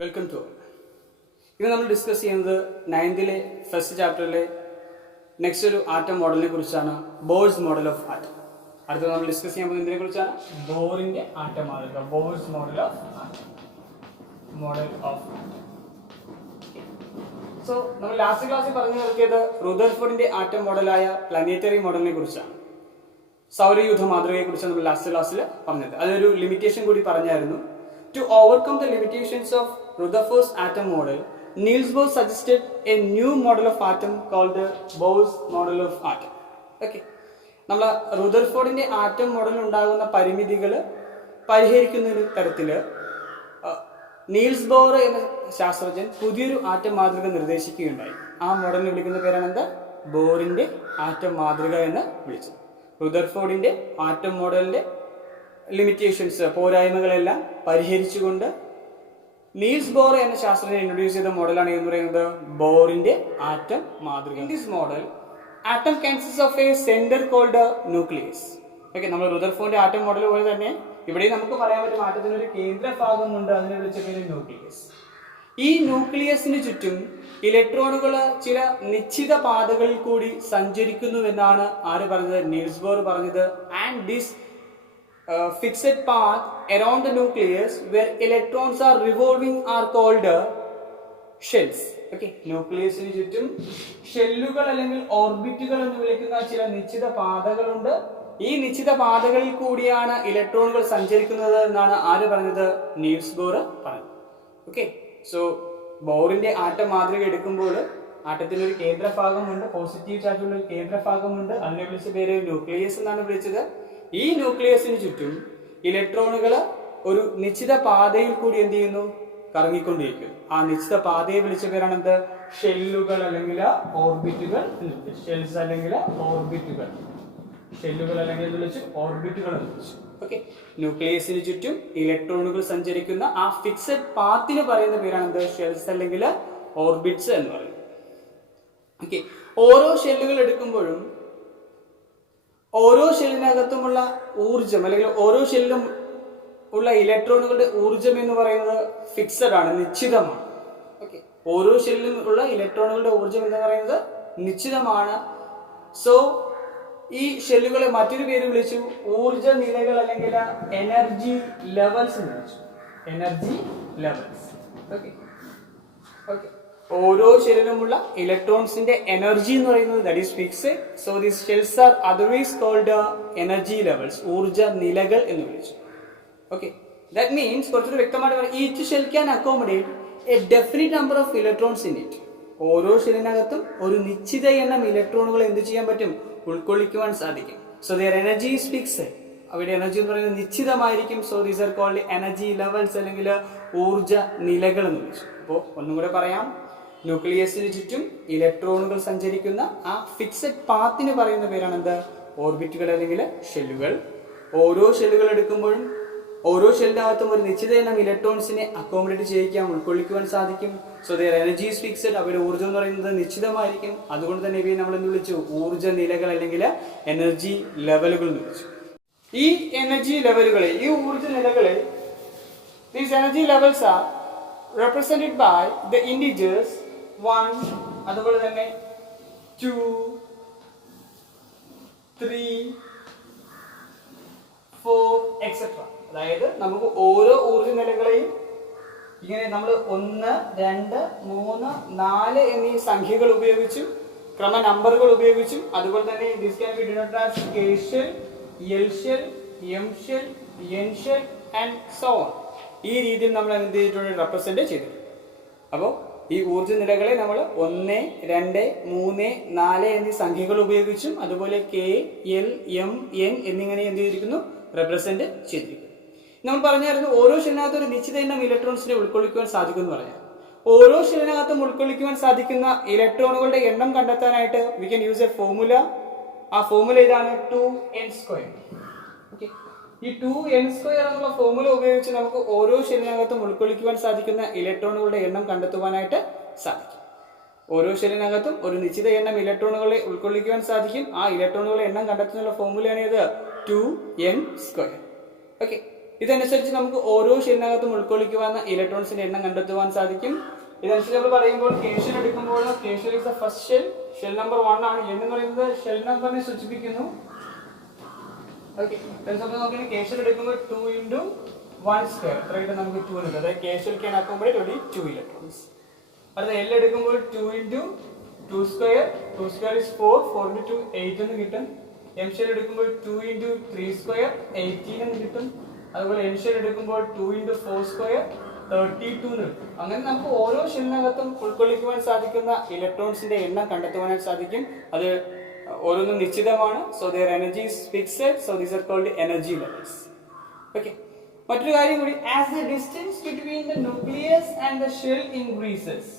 Welcome to all. ഇന്ന് നമ്മൾ discuss ചെയ്യുന്നത് 9th ഫസ്റ്റ് ചാപ്റ്ററിലെ നെക്സ്റ്റ് ഒരു ആറ്റം മോഡലിനെ കുറിച്ചാണ്, ബോർസ് മോഡൽ ഓഫ് ആറ്റം. അടുത്തത് നമ്മൾ ഡിസ്കസ് ചെയ്യാൻ പോകുന്നത് ഇതിനെ കുറിച്ചാണ്, ബോറിന്റെ ആറ്റം മാതൃക, Bohr's model of atom. So നമ്മൾ ലാസ്റ്റ് ക്ലാസ്സിൽ പറഞ്ഞു നോക്കിയത് റുദർഫോർഡിന്റെ ആറ്റം മോഡലായ പ്ലാനറ്ററി മോഡലിനെ കുറിച്ചാണ്, സൗരയൂഥ മാതൃകയെ കുറിച്ചാണ് നമ്മൾ ലാസ്റ്റ് ക്ലാസ്സിൽ പറഞ്ഞത്. അതൊരു ലിമിറ്റേഷൻ കൂടി പറഞ്ഞായിരുന്നു. To overcome the limitations of Rutherford's atom model, Niels Bohr suggested a new model of atom called the Bohr's model of atom. Okay. നമ്മൾ റുദർഫോർഡിന്റെ ആറ്റം മോഡലിൽ ഉണ്ടാകുന്ന പരിമിതികൾ പരിഹരിക്കുന്ന തരത്തിൽ നീൽസ് ബോർ എന്ന ശാസ്ത്രജ്ഞൻ പുതിയൊരു ആറ്റം മാതൃക നിർദ്ദേശിക്കുകയുണ്ടായി. ആ മോഡലിനെ വിളിക്കുന്ന പേരാണ് എന്താ? ബോറിന്റെ ആറ്റം മാതൃക എന്ന് വിളിച്ചത്. റുദർഫോർഡിന്റെ ആറ്റം മോഡലിന്റെ ലിമിറ്റേഷൻസ്, പോരായ്മകളെല്ലാം പരിഹരിച്ചുകൊണ്ട് നീൽസ് ബോർ എന്ന ശാസ്ത്രജ്ഞൻ ഇൻട്രൊഡ്യൂസ് ചെയ്ത മോഡലാണ് എന്ന് പറയുന്നത് ബോറിന്റെ ആറ്റം മാതൃക. In this model atom consist of a centre called nucleus. Okay, നമ്മൾ റുദർഫോർഡിന്റെ ആറ്റം മോഡൽ പോലെ തന്നെ ഇവിടെ നമുക്ക് പറയാൻ പറ്റും ആറ്റത്തിന് ഒരു കേന്ദ്ര ഭാഗമുണ്ട്, അതിനെ വിളിച്ച പേര് ന്യൂക്ലിയസ്. ഈ ന്യൂക്ലിയസിന് ചുറ്റും ഇലക്ട്രോണുകൾ ചില നിശ്ചിത പാതകളിൽ കൂടി സഞ്ചരിക്കുന്നുവെന്നാണ് ആര് പറഞ്ഞത്? നീൽസ് ബോർ പറഞ്ഞത്. And this fixed path around the nucleus where electrons are revolving are called shells. Okay, ന്യൂക്ലിയസിന് ചുറ്റും ഷെല്ലുകൾ അല്ലെങ്കിൽ ഓർബിറ്റുകൾ എന്ന് വിളിക്കുന്ന ചില നിശ്ചിത പാതകളുണ്ട്. ഈ നിശ്ചിത പാതകളിൽ കൂടിയാണ് ഇലക്ട്രോണുകൾ സഞ്ചരിക്കുന്നത് എന്നാണ് ആര് പറഞ്ഞത്? നീൽസ് ബോർ പറഞ്ഞത്. ഓക്കെ, സോ ബോറിന്റെ ആറ്റം മാതൃക എടുക്കുമ്പോൾ ആറ്റത്തിന് ഒരു കേന്ദ്രഭാഗമുണ്ട്, പോസിറ്റീവ് ചാർജുള്ള ഒരു കേന്ദ്രഭാഗമുണ്ട്, അതിനെ വിളിച്ച പേര് ന്യൂക്ലിയസ് എന്നാണ് വിളിച്ചത്. ഈ ന്യൂക്ലിയസിന് ചുറ്റും ഇലക്ട്രോണുകൾ ഒരു നിശ്ചിത പാതയിൽ കൂടി എന്ത് ചെയ്യുന്നു? കറങ്ങിക്കൊണ്ടിരിക്കുന്നു. ആ നിശ്ചിത പാതയെ വിളിച്ച പേരാണ് എന്ത്? ഷെല്ലുകൾ അല്ലെങ്കിൽ ഓർബിറ്റുകൾ. ഷെൽസ് അല്ലെങ്കിൽ ഓർബിറ്റുകൾ. ഷെല്ലുകൾ അല്ലെങ്കിൽ എന്ന് വിളിച്ചു, ഓർബിറ്റുകൾ എന്ന് വിളിച്ചു. ഓക്കെ, ന്യൂക്ലിയസിന് ചുറ്റും ഇലക്ട്രോണുകൾ സഞ്ചരിക്കുന്ന ആ ഫിക്സഡ് പാത്തിന് പറയുന്ന പേരാണ് എന്ത്? ഷെൽസ് അല്ലെങ്കിൽ ഓർബിറ്റ്സ് എന്ന് പറയുന്നത്. ഓക്കെ, ഓരോ ഷെല്ലുകൾ എടുക്കുമ്പോഴും ഓരോ ഷെല്ലിനകത്തുമുള്ള ഊർജം അല്ലെങ്കിൽ ഓരോ ഷെല്ലിലും ഉള്ള ഇലക്ട്രോണുകളുടെ ഊർജം എന്ന് പറയുന്നത് ഫിക്സഡ് ആണ്, നിശ്ചിതമാണ്. ഓക്കെ, ഓരോ ഷെല്ലിലും ഉള്ള ഇലക്ട്രോണുകളുടെ ഊർജം എന്ന് പറയുന്നത് നിശ്ചിതമാണ്. സോ ഈ ഷെല്ലുകളെ മറ്റൊരു പേര് വിളിച്ചു ഊർജ നിലകൾ അല്ലെങ്കിൽ എനർജി ലെവൽസ് എന്ന് വിളിച്ചു. Energy levels. ഓക്കെ ഓക്കെ, ഓരോ ഷെല്ലിലുമുള്ള ഇലക്ട്രോൺസിന്റെ എനർജി എന്ന് പറയുന്നത് that is fixed. So these shells are otherwise called energy levels, ഊർജ നിലകൾ എന്ന് വിളിച്ചു. ഓക്കെ, ദാറ്റ് മീൻസ് കുറച്ചുകൂടി വ്യക്തമായിട്ട് പറയാം, each shell can accommodate A definite number of electrons in it. ഓരോ ഷെല്ലിനകത്തും ഒരു നിശ്ചിത എണ്ണം ഇലക്ട്രോണുകൾ എന്ത് ചെയ്യാൻ പറ്റും? ഉൾക്കൊള്ളിക്കുവാൻ സാധിക്കും. So their energy is fixed. അവിടെ എനർജി എന്ന് പറയുന്നത് നിശ്ചിതമായിരിക്കും. So these are called energy levels അല്ലെങ്കിൽ ഊർജ നിലകൾ എന്ന് വിളിച്ചു. അപ്പോൾ ഒന്നും കൂടെ പറയാം, ന്യൂക്ലിയസിന് ചുറ്റും ഇലക്ട്രോണുകൾ സഞ്ചരിക്കുന്ന ആ ഫിക്സഡ് പാത്തിന് പറയുന്ന പേരാണ് എന്ത്? ഓർബിറ്റുകൾ അല്ലെങ്കിൽ ഷെല്ലുകൾ. ഓരോ ഷെല്ലുകൾ എടുക്കുമ്പോഴും ഓരോ ഷെല്ലിനകത്തും ഒരു നിശ്ചിത എണ്ണം ഇലക്ട്രോൺസിനെ അക്കോമഡേറ്റ് ചെയ്യിക്കാൻ, ഉൾക്കൊള്ളിക്കുവാൻ സാധിക്കും. So their energy is fixed. അവരുടെ ഊർജ്ജം എന്ന് പറയുന്നത് നിശ്ചിതമായിരിക്കും. അതുകൊണ്ട് തന്നെ ഇവയെ നമ്മൾ എന്ത് വിളിച്ചു? ഊർജ്ജ നിലകൾ അല്ലെങ്കിൽ എനർജി ലെവലുകൾ എന്ന് വിളിച്ചു. ഈ എനർജി ലെവലുകളെ, ഈ ഊർജ്ജ നിലകളെ, these energy levels are represented by the integers 1, അതുപോലെ തന്നെ 2, 3, 4 etc. അതായത് നമുക്ക് ഓരോ ഊർജ്ജ നിലകളെയും ഇങ്ങനെ നമ്മൾ 1, 2, 3, 4 എന്നീ സംഖ്യകൾ ഉപയോഗിച്ചും ക്രമ നമ്പറുകൾ ഉപയോഗിച്ചും അതുപോലെ തന്നെ this can be denoted as K shell, L shell, M shell, N shell and so on. ഈ രീതിയിൽ നമ്മൾ എന്ത് ചെയ്തിട്ടുണ്ട്? റെപ്രസെന്റ് ചെയ്തിട്ടുണ്ട്. അപ്പോൾ ഈ ഊർജ്ജ നിലകളെ നമ്മൾ 1, 2, 3, 4 എന്നീ സംഖ്യകൾ ഉപയോഗിച്ചും അതുപോലെ K, L, M, N എന്നിങ്ങനെ എന്ത് ചെയ്തിരിക്കുന്നു? റെപ്രസെന്റ് ചെയ്തിരിക്കുന്നു. നമ്മൾ പറഞ്ഞായിരുന്നു ഓരോ ഷെല്ലിനകത്തും ഒരു നിശ്ചിത എണ്ണം ഇലക്ട്രോൺസിനെ ഉൾക്കൊള്ളിക്കുവാൻ സാധിക്കും എന്ന് പറയാം. ഓരോ ഷെല്ലിനകത്തും ഉൾക്കൊള്ളിക്കുവാൻ സാധിക്കുന്ന ഇലക്ട്രോണുകളുടെ എണ്ണം കണ്ടെത്താനായിട്ട് we can use a formula. ആ ഫോർമുല ഇതാണ് 2n². ഓക്കെ, ഈ 2n² എന്നുള്ള ഫോർമുല ഉപയോഗിച്ച് നമുക്ക് ഓരോ ഷെല്ലിനകത്തും ഉൾക്കൊള്ളിക്കുവാൻ സാധിക്കുന്ന ഇലക്ട്രോണുകളുടെ എണ്ണം കണ്ടെത്തുവാനായിട്ട് സാധിക്കും. ഓരോ ഷെല്ലിനകത്തും ഒരു നിശ്ചിത എണ്ണം ഇലക്ട്രോണുകളെ ഉൾക്കൊള്ളിക്കുവാൻ സാധിക്കും. ആ ഇലക്ട്രോണുകളുടെ എണ്ണം കണ്ടെത്തുന്ന ഫോർമുലയാണ് ഇത് 2n². ഓക്കെ, ഇതനുസരിച്ച് നമുക്ക് ഓരോ ഷെല്ലിനകത്തും ഉൾക്കൊള്ളിക്കുവാന്ന ഇലക്ട്രോൺസിന്റെ എണ്ണം കണ്ടെത്തുവാൻ സാധിക്കും. ഇതനുസരിച്ച് നമ്മൾ പറയുമ്പോൾ കെ ഷെൽ എടുക്കുമ്പോൾ K shell is the first shell, shell number 1 ആണ്. എന്ന് പറയുന്നത് ഷെൽ നമ്പറിനെ സൂചിപ്പിക്കുന്നു. ഓക്കെ, നോക്കിയാൽ കെ ഷെൽ എടുക്കുമ്പോൾ 2 into 1 square എത്ര കിട്ടും? നമുക്ക് 2 കിട്ടും. അതായത് K shell can accommodate only 2 electrons. അടുത്ത എൽ എടുക്കുമ്പോൾ 2 into 2 square, 2 square is 4, 4 into 2 8 എന്ന് കിട്ടും. എം ഷെൽ എടുക്കുമ്പോൾ 2 into 3 square 18 എന്ന് കിട്ടും. അതുപോലെ എൻ ഷെൽ എടുക്കുമ്പോൾ 2 into 4 square 32 എന്ന് കിട്ടും. അങ്ങനെ നമുക്ക് ഓരോ ഷെല്ലിനകത്തും ഉൾക്കൊള്ളിക്കുവാൻ സാധിക്കുന്ന ഇലക്ട്രോൺസിന്റെ എണ്ണം കണ്ടെത്തുവാനായിട്ട് സാധിക്കും. അത് ഓരോന്നും നിശ്ചിതമാണ്. So their energy is fixed. So these are called energy levels. Okay, മറ്റൊരു കാര്യം കൂടി, as the distance between the nucleus and the shell increases.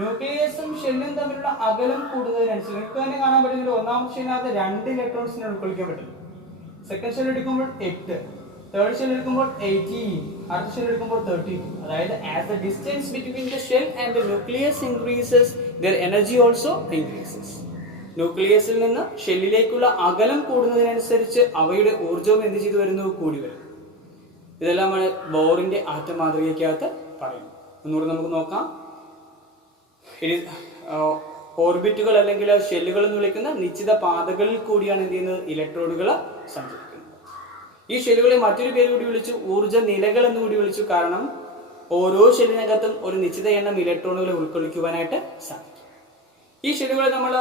ന്യൂക്ലിയസും ഷെല്ലും തമ്മിലുള്ള അകലം കൂടുന്നതിനനുസരിച്ച് നിങ്ങൾക്ക് തന്നെ കാണാൻ പറ്റുന്നത് ഒന്നാമത്തെ ഷെല്ലിനകത്ത് 2 ഇലക്ട്രോൺസിനെ ഉൾക്കൊള്ളിക്കാൻ പറ്റും. സെക്കൻഡ് ഷെൽ എടുക്കുമ്പോൾ 8, തേർഡ് ഷെൽ എടുക്കുമ്പോൾ 18, അടുത്ത ഷെൽ എടുക്കുമ്പോൾ 32. അതായത് as the distance between the shell and the nucleus increases their energy also increases. ന്യൂക്ലിയസിൽ നിന്ന് ഷെല്ലിലേക്കുള്ള അകലം കൂടുന്നതിനനുസരിച്ച് അവയുടെ ഊർജ്ജവും എന്ത് ചെയ്തു വരുന്നു? കൂടി വരുന്നു. ഇതെല്ലാമാണ് ബോറിന്റെ ആറ്റം മാതൃകയ്ക്കകത്ത് പറയുന്നത്. ഒന്നുകൂടി നമുക്ക് നോക്കാം. ഓർബിറ്റുകൾ അല്ലെങ്കിൽ ഷെല്ലുകൾ എന്ന് വിളിക്കുന്ന നിശ്ചിത പാതകളിൽ കൂടിയാണ് എന്ത് ചെയ്യുന്നത്? ഇലക്ട്രോണുകൾ സഞ്ചരിക്കുന്നത്. ഈ ഷെല്ലുകളെ മറ്റൊരു പേര് കൂടി വിളിച്ചു ഊർജ്ജ നിലകൾ എന്ന് കൂടി വിളിച്ചു. കാരണം ഓരോ ഷെല്ലിനകത്തും ഒരു നിശ്ചിത എണ്ണം ഇലക്ട്രോണുകളെ ഉൾക്കൊള്ളിക്കുവാനായിട്ട് സാധിക്കും. ഈ ഷെല്ലുകളെ നമ്മൾ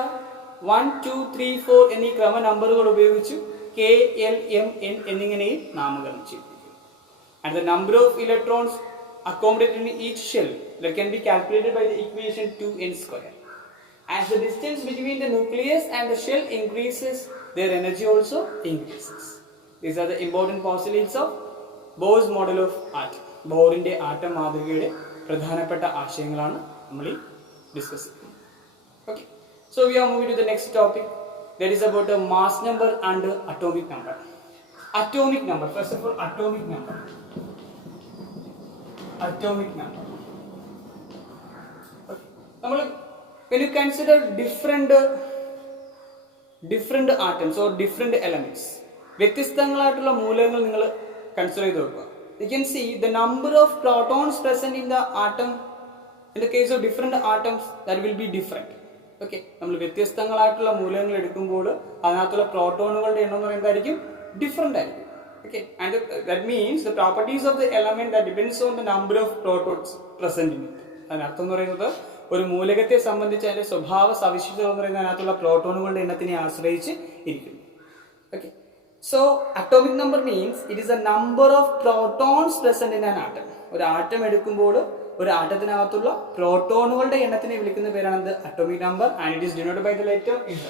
1, 2, 3, 4 എന്നീ ക്രമ നമ്പറുകൾ ഉപയോഗിച്ചു K, L, M, N എന്നിങ്ങനെയും നാമകരണം ചെയ്തിരിക്കുന്നു. And the number of electrons accommodated in each shell that can be calculated by the equation 2n square. As the distance between the nucleus and the shell increases, their energy also increases. These are the important postulates of Bohr's model of atom. ബോറിന്റെ atom മാതൃകയുടെ പ്രധാനപ്പെട്ട ആശയങ്ങളാണ് നമ്മൾ ഈ discuss ചെയ്യുന്നത്. Okay, so we are moving to the next topic, that is about the mass number and atomic number. Atomic number, first of all, atomic number. Atomic number. Okay, നമ്മൾ when you consider different atoms or different elements, വ്യത്യസ്തങ്ങളായിട്ടുള്ള മൂലകങ്ങൾ നിങ്ങൾ consider ചെയ്ത് നോക്കുക. You can see the number of protons present in the atom. In the case of different atoms, that will be different. Okay, നമ്മൾ വ്യത്യസ്തങ്ങളായിട്ടുള്ള മൂലകങ്ങൾ എടുക്കുമ്പോൾ അതിനകത്തുള്ള പ്രോട്ടോണുകളുടെ എണ്ണം എന്ന് പറയുന്നതായിരിക്കും ഡിഫറെന്റ് ആയിരിക്കും. Okay, and that means the properties of the element that depends on the number of protons present in it. അതിനർത്ഥം എന്ന് പറയുന്നത് ഒരു മൂലകത്തെ സംബന്ധിച്ച് അതിന്റെ സ്വഭാവ സവിശേഷതകൾ എന്ന് പറയുന്നത് അതിനകത്തുള്ള പ്രോട്ടോണുകളുടെ എണ്ണത്തിനെ ആശ്രയിച്ച് ഇരിക്കുന്നു. Okay, so atomic number means it is the number of protons present in an atom. ഒരു ആറ്റം എടുക്കുമ്പോൾ ഒരു ആറ്റത്തിനകത്തുള്ള പ്രോട്ടോണുകളുടെ എണ്ണത്തിനെ വിളിക്കുന്ന പേരാണ് atomic number. And it is denoted by the letter Z.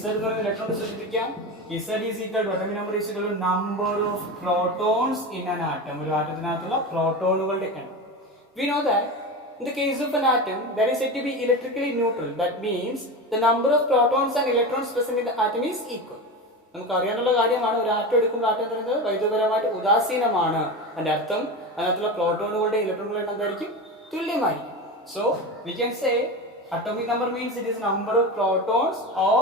Z എന്ന് പറയുന്ന ഇലക്ട്രോൺ സൂചിപ്പിക്കാം. Z is equal to atomic number is equal to number of protons in an atom. ഒരു ആറ്റത്തിനകത്തുള്ള പ്രോട്ടോണുകളുടെ എണ്ണം. We know that in the case of an atom that is said to be electrically neutral. That means the number of protons and electrons present in the atom is equal. നമുക്ക് അറിയാനുള്ള കാര്യമാണ് ഒരു atom എടുക്കുമ്പോൾ atom പറയുന്നത് വൈദ്യുതപരമായിട്ട് ഉദാസീനമാണ്. അതിന്റെ അർത്ഥം അതിനകത്തുള്ള പ്രോട്ടോണുകളുടെ ഇലക്ട്രോണുകളുടെ എണ്ണം എന്തായിരിക്കും? തുല്യമായിരിക്കും. So we can say atomic number means it is number of protons or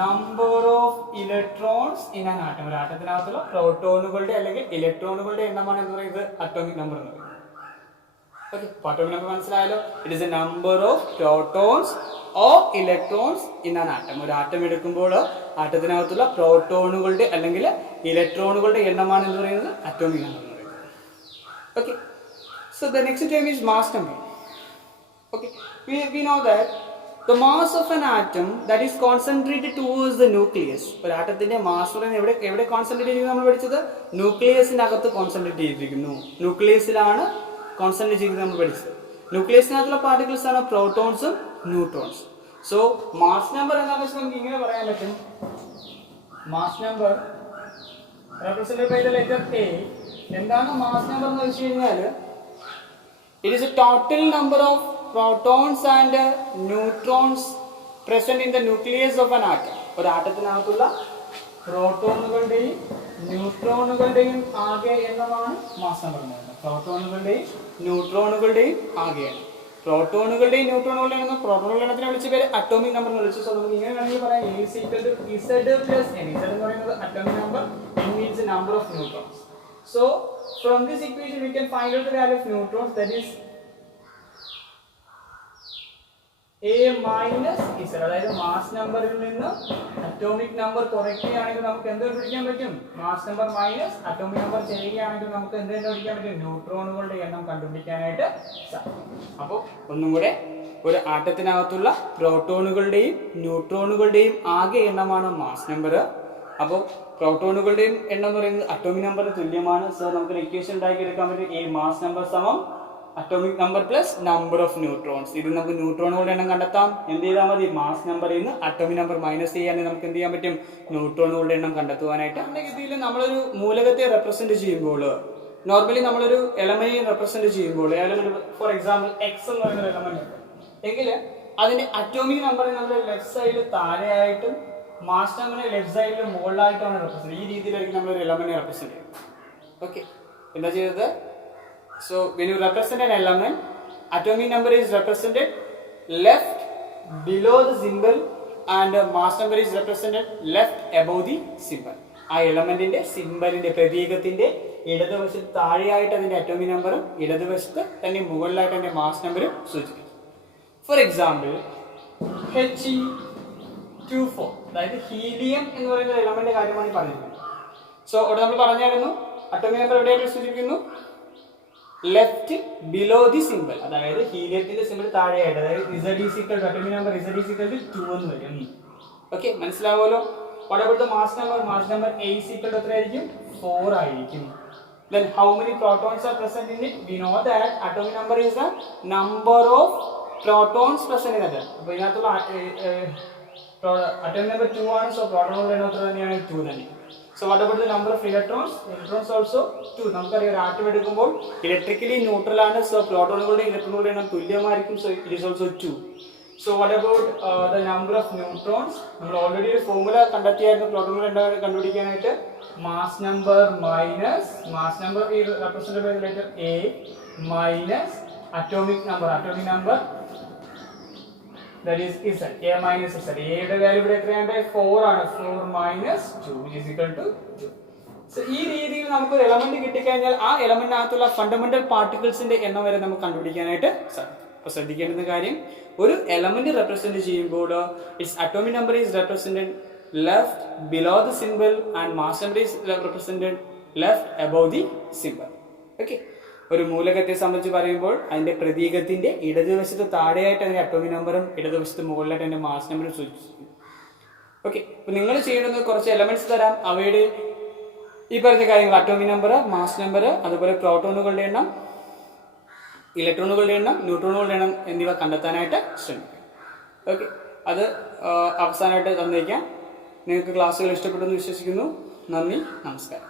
number of electrons in an atom. ഒരു ആറ്റത്തിനകത്തുള്ള പ്രോട്ടോണുകളുടെ അല്ലെങ്കിൽ ഇലക്ട്രോണുകളുടെ എണ്ണമാണ് എന്ന് പറയുന്നത് അറ്റോമിക് നമ്പർ എന്ന് പറയുന്നത്. ഓക്കെ, അറ്റോമിക് നമ്പർ മനസ്സിലായല്ലോ. It is A number of protons or electrons in an atom. ഒരു ആറ്റം എടുക്കുമ്പോൾ ആറ്റത്തിനകത്തുള്ള പ്രോട്ടോണുകളുടെ അല്ലെങ്കിൽ ഇലക്ട്രോണുകളുടെ എണ്ണമാണ് എന്ന് പറയുന്നത് അറ്റോമിക് നമ്പർ എന്ന് പറയുന്നത്. Okay, so the next term is mass number. Okay, we know that the mass of an atom that is concentrated towards the nucleus. ഒരു ആറ്റത്തിന്റെ മാസ് എവിടെ കോൺസെൻട്രേറ്റ് ചെയ്യുന്നത് നമ്മൾ പഠിച്ചത്? ന്യൂക്ലിയസിനകത്ത് കോൺസെൻട്രേറ്റ് ചെയ്തിരിക്കുന്നു. ന്യൂക്ലിയസിലാണ് കോൺസെൻട്രേറ്റ് ചെയ്യുന്നത് നമ്മൾ പഠിച്ചത്. ന്യൂക്ലിയസിനകത്തുള്ള പാർട്ടിക്കിൾസ് ആണ് പ്രോട്ടോൺസും ന്യൂട്രോൺസും. സോ മാസ് നമ്പർ എന്താണെന്ന് വെച്ചാൽ നമുക്ക് ഇങ്ങനെ പറയാൻ പറ്റും. Mass number represented by the letter A. എന്താണ് മാസ് നമ്പർ എന്ന് വെച്ച് കഴിഞ്ഞാൽ it is a total number of protons and neutrons present in the nucleus of an atom. ഒരു ആറ്റത്തിനകത്തുള്ള പ്രോട്ടോണുകളുടെയും ന്യൂട്രോണുകളുടെയും ആകെ എണ്ണമാണ് മാസ് നമ്പർ എന്ന് പറയുന്നത്. പ്രോട്ടോണുകളുടെയും ന്യൂട്രോണുകളുടെയും ആകെ എണ്ണം. പ്രോട്ടോണുകളുടെയും ന്യൂട്രോണുകളുടെ എണ്ണം പ്രോട്ടോണുകളുടെ എണ്ണത്തിനെ വിളിച്ച പേര് അറ്റോമിക് നമ്പർ എന്ന് വിളിച്ചു. സോ നമുക്ക് ഇങ്ങനെ വേണമെങ്കിൽ പറയാം A is equal to Z plus N. Z എന്ന് പറയുന്നത് atomic number, N means number of neutrons. So from this equation we can find out the value of neutrons, that is A minus Z. അതായത് mass നമ്പറിൽ നിന്ന് atomic number കുറയ്ക്കുകയാണെങ്കിൽ നമുക്ക് എന്ത് കണ്ടുപിടിക്കാൻ പറ്റും? Mass number minus atomic number ചെയ്യുകയാണെങ്കിൽ നമുക്ക് എന്ത് കണ്ടുപിടിക്കാൻ പറ്റും? ന്യൂട്രോണുകളുടെ എണ്ണം കണ്ടുപിടിക്കാനായിട്ട് സാധിക്കും. അപ്പോൾ ഒന്നും കൂടെ, ഒരു ആറ്റത്തിനകത്തുള്ള പ്രോട്ടോണുകളുടെയും ന്യൂട്രോണുകളുടെയും ആകെ എണ്ണമാണ് മാസ് നമ്പർ. അപ്പോൾ പ്രോട്ടോണുകളുടെയും എണ്ണം എന്ന് പറയുന്നത് അറ്റോമിക് നമ്പറിന് തുല്യമാണ്. സോ നമുക്ക് ഇക്വേഷൻ ഉണ്ടാക്കിയെടുക്കാൻ പറ്റും A മാസ് നമ്പർ സമം atomic number plus number of neutrons. ഇത് നമുക്ക് ന്യൂട്രോണുകളുടെ എണ്ണം കണ്ടെത്താം. എന്ത് ചെയ്താൽ മതി? മാസ് നമ്പറിൽ നിന്ന് അറ്റോമിക് നമ്പർ മൈനസ് ചെയ്യാണെങ്കിൽ നമുക്ക് എന്ത് ചെയ്യാൻ പറ്റും? ന്യൂട്രോണുകളുടെ എണ്ണം കണ്ടെത്തുവാനായിട്ട്. നമ്മുടെ രീതിയിൽ നമ്മളൊരു മൂലകത്തെ റെപ്രസെന്റ് ചെയ്യുമ്പോൾ, നോർമലി നമ്മളൊരു എലമെന്റിനെ റെപ്രസെന്റ് ചെയ്യുമ്പോൾ, എലമെന്റ് ഫോർ എക്സാമ്പിൾ എക്സ് എന്ന് പറയുന്ന എലമെന്റ് എങ്കിൽ അതിന്റെ അറ്റോമിക് നമ്പറിൽ നമ്മൾ ലെഫ്റ്റ് സൈഡിൽ താഴെയായിട്ടും മാസ് നമ്പറിനെ ലെഫ്റ്റ് സൈഡിൽ മുകളിലായിട്ടാണ് റെപ്രസെന്റ്. ഈ രീതിയിലായിരിക്കും നമ്മളൊരു എലമെന്റിനെ റെപ്രസെന്റ് ചെയ്യുന്നത്. ഓക്കെ, എന്താ ചെയ്തത്? So when you represent an element, atomic number is represented left below the symbol and mass number is represented left above the symbol. ആ എലമെന്റിന്റെ സിംബലിന്റെ പ്രതീകത്തിന്റെ ഇടതുവശത്ത് താഴെയായിട്ട് അതിന്റെ അറ്റോമിക് നമ്പറും ഇടതുവശത്ത് തന്നെ മുകളിലായിട്ട് അതിന്റെ മാസ് നമ്പറും സൂചിപ്പിക്കും. ഫോർ എക്സാമ്പിൾ He24, അതായത് ഹീലിയം എന്ന് പറയുന്ന എലമെന്റ് കാര്യമാണ് പറഞ്ഞിരിക്കുന്നത്. സോ അവിടെ നമ്മൾ പറഞ്ഞായിരുന്നു അറ്റോമിക് നമ്പർ എവിടെയായിട്ട് സൂചിപ്പിക്കുന്നു? ലെഫ്റ്റ് ബിലോ ദി സിമ്പിൾ, അതായത് ഹീലിയത്തിന്റെ സിമ്പിൾ താഴെയായിട്ട്, അതായത് അറ്റോമിക് നമ്പർ Z=2 എന്ന് വരും. ഓക്കെ, മനസ്സിലാവുമല്ലോ? What about the mass number? Mass number A=എത്രയായിരിക്കും? 4 ആയിരിക്കും. Then how many protons are present in it? We know that atomic number is the number of protons present in it. അപ്പോൾ ഇതിനകത്തുള്ള atomic number 2 ആണ്. So പ്രോട്ടോണുകളുടെ എണ്ണം എത്ര തന്നെയാണ്? 2 തന്നെ. So what about the number of electrons? Electrons also 2. നമുക്കറിയാം ഒരു atom എടുക്കുമ്പോൾ ഇലക്ട്രിക്കലി ന്യൂട്രൽ ആണ്. സോ പ്രോട്ടോണുകളുടെ ഇലക്ട്രോണുകളുടെ എണ്ണം തുല്യമായിരിക്കും. So it is also 2. So what about the number of neutrons? നമ്മൾ ഓൾറെഡി ഒരു ഫോർമുല കണ്ടെത്തിയായിരുന്നു പ്രോട്ടോണുകളുടെ എണ്ണം കണ്ടുപിടിക്കാനായിട്ട്. Mass number minus mass number represented by the letter A minus atomic number that is Z. A minus Z. A യുടെ value ഇവിടെ എത്രയാണ്? 4 ആണ്. 4 minus 2 is equal to 2. So ഈ രീതിയിൽ നമുക്ക് ഒരു എലമെന്റ് കിട്ടിക്കഴിഞ്ഞാൽ ആ എലമെന്റിനകത്തുള്ള ഫണ്ടമെന്റൽ പാർട്ടിക്കിൾസിന്റെ എണ്ണം വരെ നമുക്ക് കണ്ടുപിടിക്കാനായിട്ട് സാധിക്കും. അപ്പോൾ ശ്രദ്ധിക്കേണ്ടുന്ന കാര്യം, ഒരു എലമെന്റ് റെപ്രസെന്റ് ചെയ്യുമ്പോൾ it's atomic number is represented left below the symbol and mass number is represented left above the symbol. Okay, ഒരു മൂലകത്തെ സംബന്ധിച്ച് പറയുമ്പോൾ അതിന്റെ പ്രതീകത്തിന്റെ ഇടതുവശത്ത് താഴെയായിട്ട് അതിന്റെ അറ്റോമിക് നമ്പറും ഇടതുവശത്ത് മുകളിലായിട്ട് അതിന്റെ മാസ് നമ്പറും സൂചിപ്പിക്കും. ഓക്കെ, അപ്പോൾ നിങ്ങൾ ചെയ്യേണ്ടുന്ന കുറച്ച് എലമെന്റ്സ് തരാം. അവയുടെ ഈ പറഞ്ഞ കാര്യങ്ങൾ അറ്റോമിക് നമ്പർ, മാസ് നമ്പർ, അതുപോലെ പ്രോട്ടോണുകളുടെ എണ്ണം, ഇലക്ട്രോണുകളുടെ എണ്ണം, ന്യൂട്രോണുകളുടെ എണ്ണം എന്നിവ കണ്ടെത്താനായിട്ട് ശ്രമിക്കും. ഓക്കെ, അത് അവസാനമായിട്ട് തന്നേക്കാം. നിങ്ങൾക്ക് ക്ലാസ്സുകൾ ഇഷ്ടപ്പെട്ടെന്ന് വിശ്വസിക്കുന്നു. നന്ദി, നമസ്കാരം.